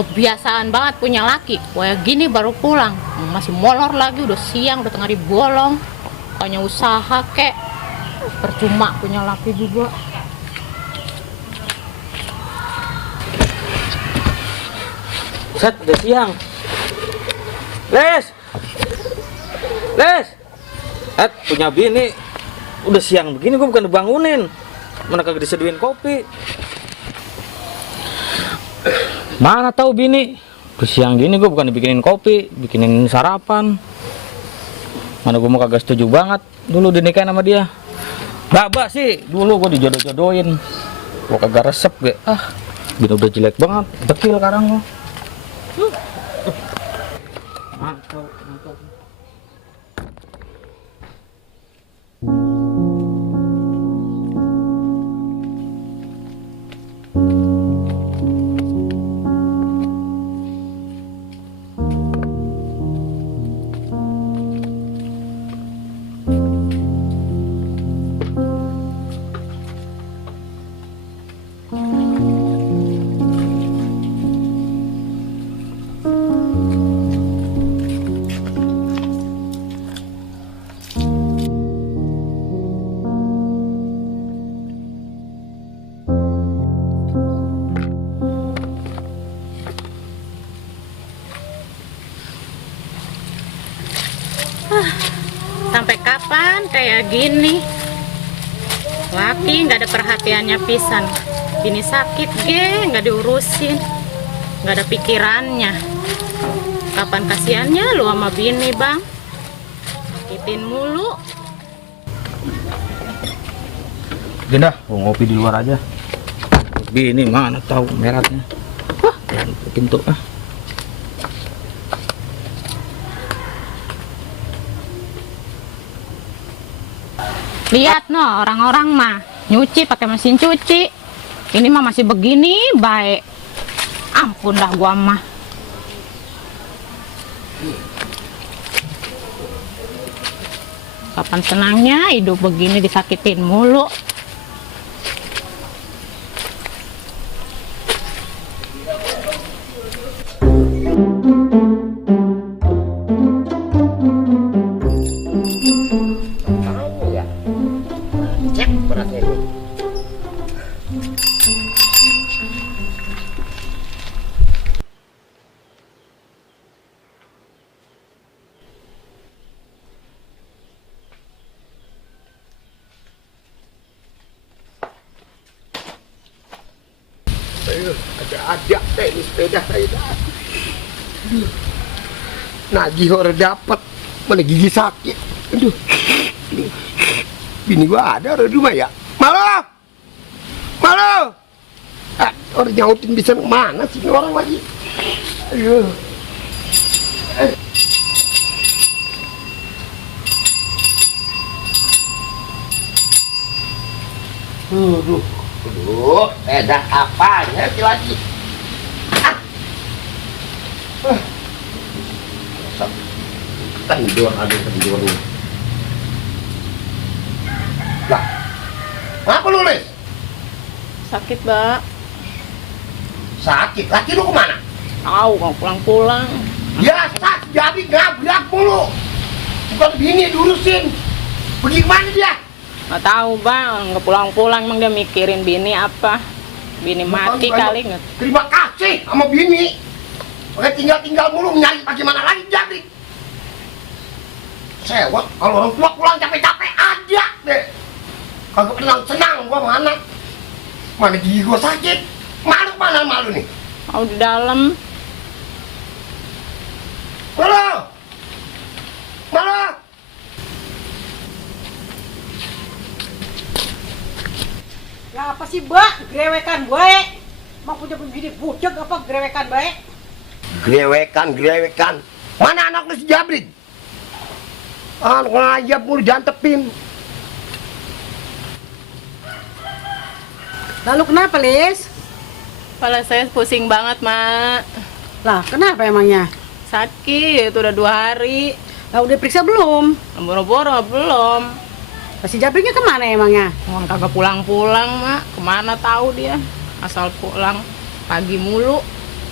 Kebiasaan banget punya laki kayak gini baru pulang masih molor lagi, udah siang, udah tengah hari bolong. Pokoknya usaha kek, percuma punya laki juga. Set, udah siang. Les punya bini udah siang begini gue bukan dibangunin, mana kagak diseduin kopi. Mana tahu bini udah siang gini gue bukan dibikinin kopi, bikinin sarapan. Mana gue mau kagak setuju banget dulu dinikahin sama dia. Babak sih dulu gue dijodoh-jodohin, gue kagak resep gue. Bini udah jelek banget, dekil sekarang lo. Mantap. Sampai kapan kayak gini? Laki nggak ada perhatiannya pisan. Bini sakit nggak diurusin, nggak ada pikirannya. Kapan kasihannya lu sama bini, Bang? Sakitin mulu. Gindah, mau ngopi di luar aja. Bini mana tahu meratnya. Pintu Lihat no, orang-orang mah nyuci pakai mesin cuci. Ini mah masih begini baik. Ampun dah gua mah. Kapan senangnya hidup begini disakitin mulu. Ada ini sepeda saya dah. Nagih orang dapat, mana gigi sakit. Aduh, bini gua ada orang rumah ya. Malu, orang nyautin bisa kemana sih ini orang lagi. Aduh. Aduh, sepeda apanya sih lagi? Tidur nih. Lah, apa lu, Les? Sakit, Mbak. Sakit? Laki lu kemana? Tahu mau pulang-pulang. Biasa, jadi ngabrak mulu. Bukan bini diurusin. Pergi kemana dia? Nggak tahu, Bang, nggak pulang-pulang. Emang dia mikirin bini apa? Bini mati kali nggak? Terima kasih sama bini. Pakai tinggal mulu nyari bagaimana lagi jadi. Sewot kalau orang tua pulang capek-capek aja deh. Kagak senang gua sama anak. Mana gigi gua sakit. Malu nih. Mau di dalam. Malu. Ya apa sih, Mbak? Grewekan baik. Mau punya begini bucek apa grewekan baik? Grewekan. Mana anak lu si Jabrik? Anak ngajak mulu jantepin. Lalu kenapa, Lis? Kepala saya pusing banget, Mak. Lah, kenapa emangnya? Sakit, udah 2 hari. Lah udah periksa belum? Boro-boro belum. Si Jabriknya kemana emangnya? Orang kagak pulang-pulang, Mak. Kemana tahu dia? Asal pulang pagi mulu.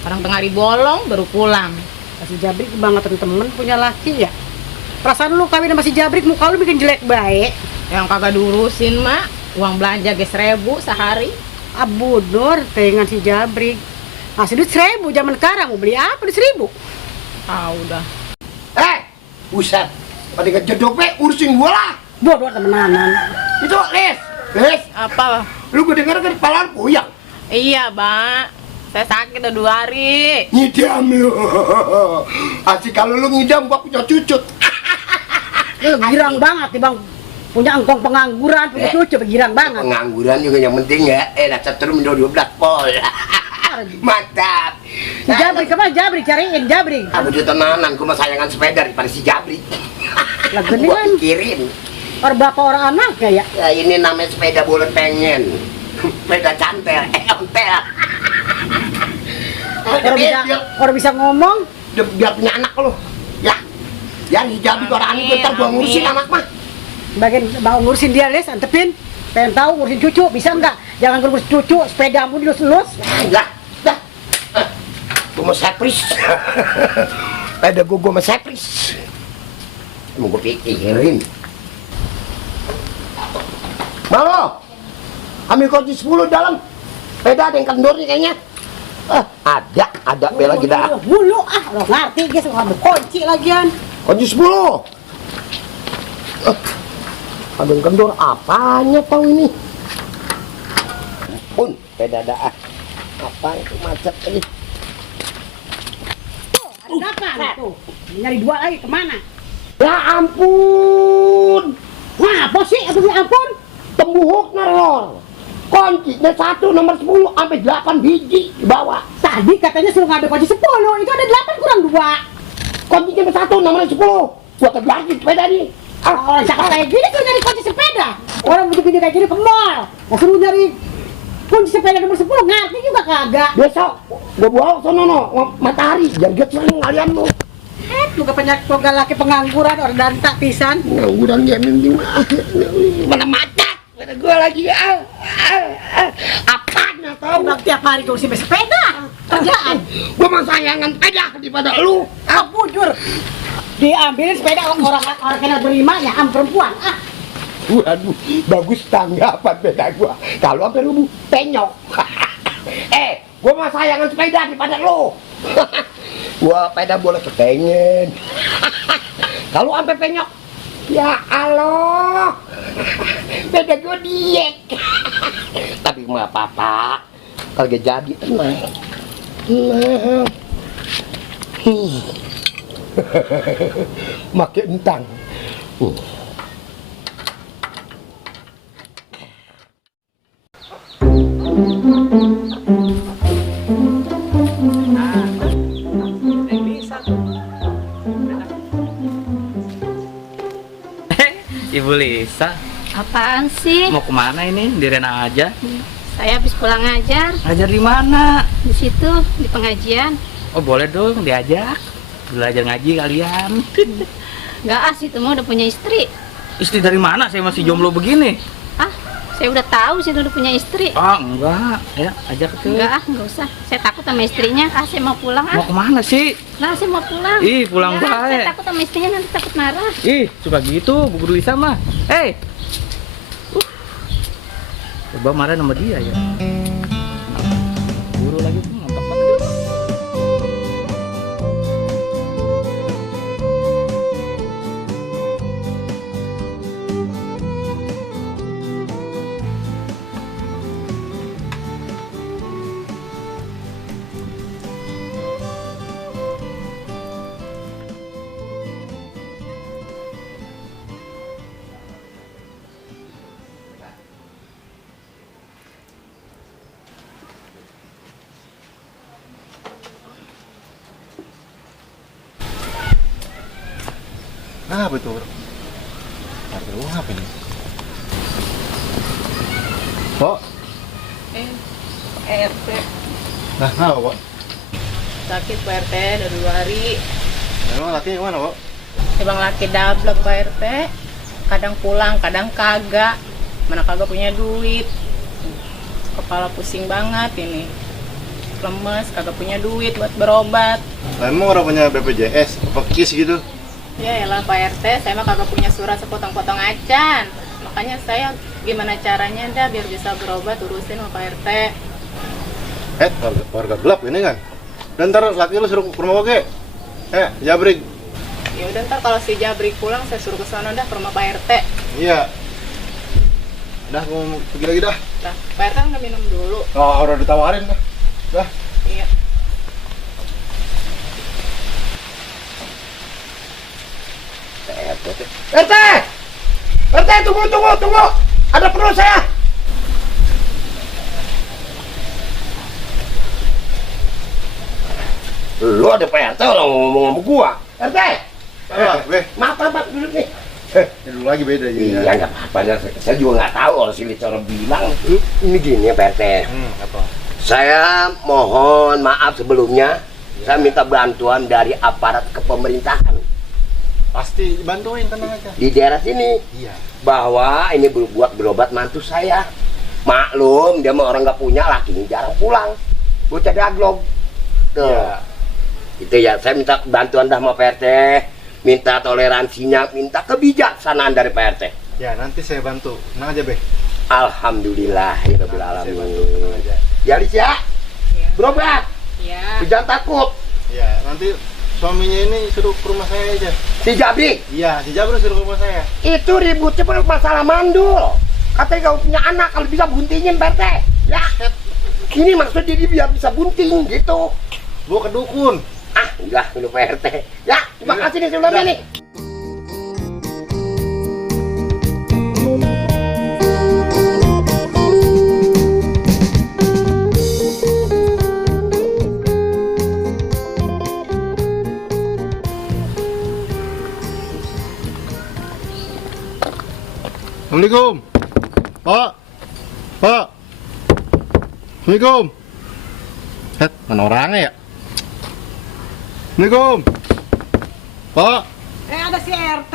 Kadang tengah hari bolong baru pulang. Si Jabrik kebangetan temen punya laki ya. Perasaan lu kawin sama si Jabrik muka lu bikin jelek baik. Yang kagak diurusin mak, uang belanja ge 1.000 sehari. Abu Nur dengan si Jabrik. Ngasih duit 1.000 zaman sekarang mau beli apa di 1.000? Ah udah. Buset. Pada ngejedok urusin gua lah. Bodoh temenanan. Itu Les, Apa? lu gue denger kan kepala lu puyeng. Iya, Bang. Saya sakit udah 2 hari. Ngidam lu. Asik kalau lu ngidam gua punya cucut. Lu girang banget nih Bang. Punya engkong pengangguran, punya cucu girang banget. Pengangguran juga yang penting ya. Dasar terus 12 pol. Mantap. Si Jabrik kemana? Jabrik cariin Jabrik. Aku di tenanan, gua mah sayangan sepeda daripada si Jabrik. Lah gini Gua kan pikirin. orang bapak orang anaknya ya. Ya ini namanya sepeda bulan pengen. Sepeda cantel, ontel. Orang bisa ngomong. Biar punya anak lo. Ya. Ya si Jabrik orang anak ntar gua ngurusin anak mah. Bagian mau ngurusin dia Les, antepin. Pengen tahu ngurusin cucu, bisa enggak? Jangan ngurus cucu, sepedamu dilus-lus. Dah. Gua mau servis. Sepeda gua mau servis. Mau gua pikirin. Malo, ambil kunci 10 dalam. Sepeda ada yang kendor nih kayaknya. Ada bela lagi dah. Bulu lo ngerti guys, ngambil kunci lagian. Kunci 10. Ada yang kendor apanya tahu ini? Pun sepeda dah. Apa itu macet ini? Ada apa tuh? Nyari 2 lagi kemana? Ya ampun. Apa sih? Apa sih ampun? Tembuhuk neror. Kuncinya 1 nomor 10 sampai 8 biji di bawah. Tadi katanya suruh ngambil kunci 10, itu ada 8 kurang 2. Kuncinya 1 nomor 10. Gua terbagi sepeda nih. Orang cakap kayak gini suruh nyari kunci sepeda. Orang begitu kayak gini ke mall. Nah, suruh nyari kunci sepeda nomor 10, ngerti juga kagak. Besok gua bawa sono no matahari jaget sering kalian lu. Juga penyakit laki pengangguran orang dan tak pisan. Pengangguran dia mimpi mana macet. Pada gua lagi apanya tahu. Udah tiap hari kau sih sepeda. Kerjaan. Gua mah sayangan sepeda daripada lu. Bujur. Diambilin sepeda orang kena berimanya am perempuan. Waduh, bagus tanggapan sepeda gua. Kalau sampai lu penyok. Gua mah sayangan sepeda daripada lu. Gua sepeda boleh kepengen. Kalau sampai penyok, ya Allah, sepeda gua diek. Tapi nggak apa-apa, kagak jadi tenang. Makin entang. Ibu Lisa, Apaan sih? mau kemana ini? Di Rena aja. Saya habis pulang ngajar Ngajar di mana? di situ di pengajian. Oh boleh dong diajak. Belajar ngaji kalian. Nggak itu mah udah punya istri. Istri dari mana? Saya masih jomblo begini. Ah, saya udah tahu sih udah punya istri. Oh enggak, ya ajak ke. Nggak usah. Saya takut sama istrinya. Saya mau pulang Mau kemana sih? Saya mau pulang. Ih, pulang Nggak, bae. Saya takut sama istrinya nanti takut marah. Ih, suka gitu Bu Guru Lisa mah. Coba marah sama dia ya. Guru lagi tuh nggak tepat. Nah betul. Parkir uang apa ini? Kok? RT Nah, kok? sakit Pak RT udah 2 hari. Memang laki yang mana, kok? Bang laki dablek Pak RT. Kadang pulang, kadang kagak. Mana kagak punya duit. Kepala pusing banget ini. lemes, kagak punya duit buat berobat. Lah, emang orang punya BPJS apa KIS gitu? Ya elah Pak RT, saya mah kagak punya surat sepotong-potong acan. Makanya saya gimana caranya dah biar bisa berobat urusin sama Pak RT. Warga gelap ini kan. Dan ntar laki lu suruh ke rumah oke. Jabrik. Ya udah ntar kalau si Jabrik pulang saya suruh ke sana dah ke rumah Pak RT. Iya. Dah, gua mau pergi lagi dah. Lah, Pak RT kan nggak minum dulu. Oh, udah ditawarin dah. Dah. Iya. RT! RT, tunggu! Ada perlu saya. Lu ada PRT orang ngomong sama gua. RT! Beh. Maaf, duduk nih. Dulu lagi beda aja. Iya, nggak apa-apa. Saya juga nggak tahu kalau si Licoro bilang. Ini gini ya, PRT. Apa? Saya mohon maaf sebelumnya. Saya minta bantuan dari aparat kepemerintahan Pasti bantuin, tenang aja. di daerah sini. Iya. Bahwa ini buat berobat mantu saya. Maklum, dia mah orang nggak punya, lakinya jarang pulang. Bocah daglog. Tuh. Iya. Itu ya, saya minta bantuan dah sama PRT. Minta toleransinya, minta kebijaksanaan dari PRT. Ya, nanti saya bantu. Tenang aja, Beh. Alhamdulillah, ya Rabbil Saya bantu, Alamin. tenang aja. Ya, Alicia, Iya. berobat. Iya. Jangan takut. Ya, nanti suaminya ini suruh ke rumah saya aja. Si Jabri, Iya, si Jabro suruh ke rumah saya. itu ributnya pada masalah mandul. Katanya kau punya anak, kalau bisa buntingin PRT. Ya, ini maksudnya dia biar bisa bunting gitu. Gua ke dukun. Ah, enggak, lu PRT. Ya, terima Iya. kasih nih sebelumnya nih. Assalamualaikum. Pak. Assalamualaikum. Mana orangnya ya? Assalamualaikum. Pak. Ada si RT.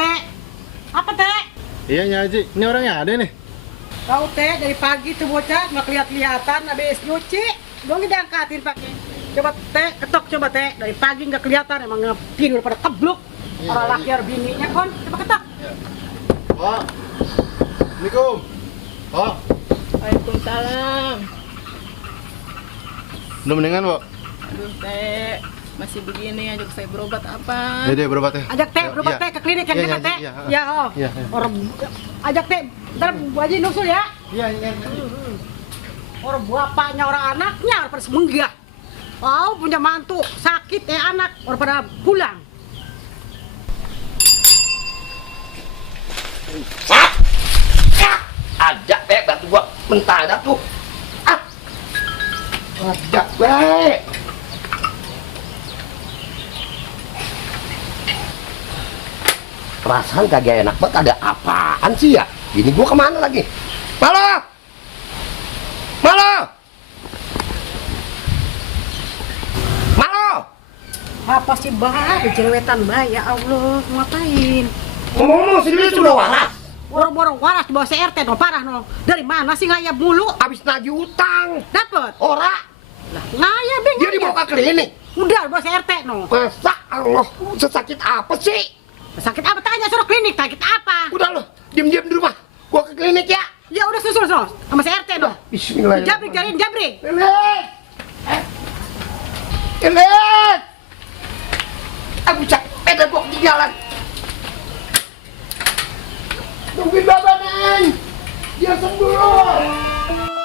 Apa teh? Iya, Nyaji. Ini orangnya ada nih. Tahu teh dari pagi tuh bocah nggak kelihatan habis nyuci. Dong diangkatin pakai. Coba teh, ketok coba teh. Dari pagi nggak kelihatan emang ngepin udah pada kebluk. Orang laki harus bininya kon. Coba ketok. Pak. Assalamualaikum. Pak. Waalaikumsalam. Udah mendingan, Pak? Aduh, Teh, masih begini ajak saya berobat apa? Ya deh, berobat ya. Ajak teh, berobat teh ke klinik yang Iya, dekat iya, teh. iya. Ya, oh. Iya, iya. Orang ajak teh. Ntar Bu Haji nusul ya. Iya. Orang bapaknya orang anaknya orang pada semenggah. Oh, punya mantu sakit anak orang pada pulang. Ajak teh, bantu gua mentah dah tuh. Ah, ajak baik. Perasaan kagak enak banget, ada apaan sih ya? Ini gua kemana lagi? Malo! Apa sih bah? Jerewetan bah, ya Allah, ngapain? Ngomong-ngomong sendiri sudah waras. Borong-borong waras di bawah CRT no parah no. Dari mana sih ngayap mulu? Habis nagih utang. Dapet? Ora, Ngayap deh. dia dibawa ke klinik. Udah di bawah CRT no. Masa Allah, sesakit apa sih? Sakit apa tanya suruh klinik, sakit apa? Udah lo, diam-diam di rumah. Gua ke klinik ya. Ya udah susul sama CRT no. Bismillahirrahmanirrahim. Jabrik cariin Jabrik. Elit! Elit! Aku cak, pedal gua ketinggalan. Tungguin Bapak, Neng. Dia sembuh.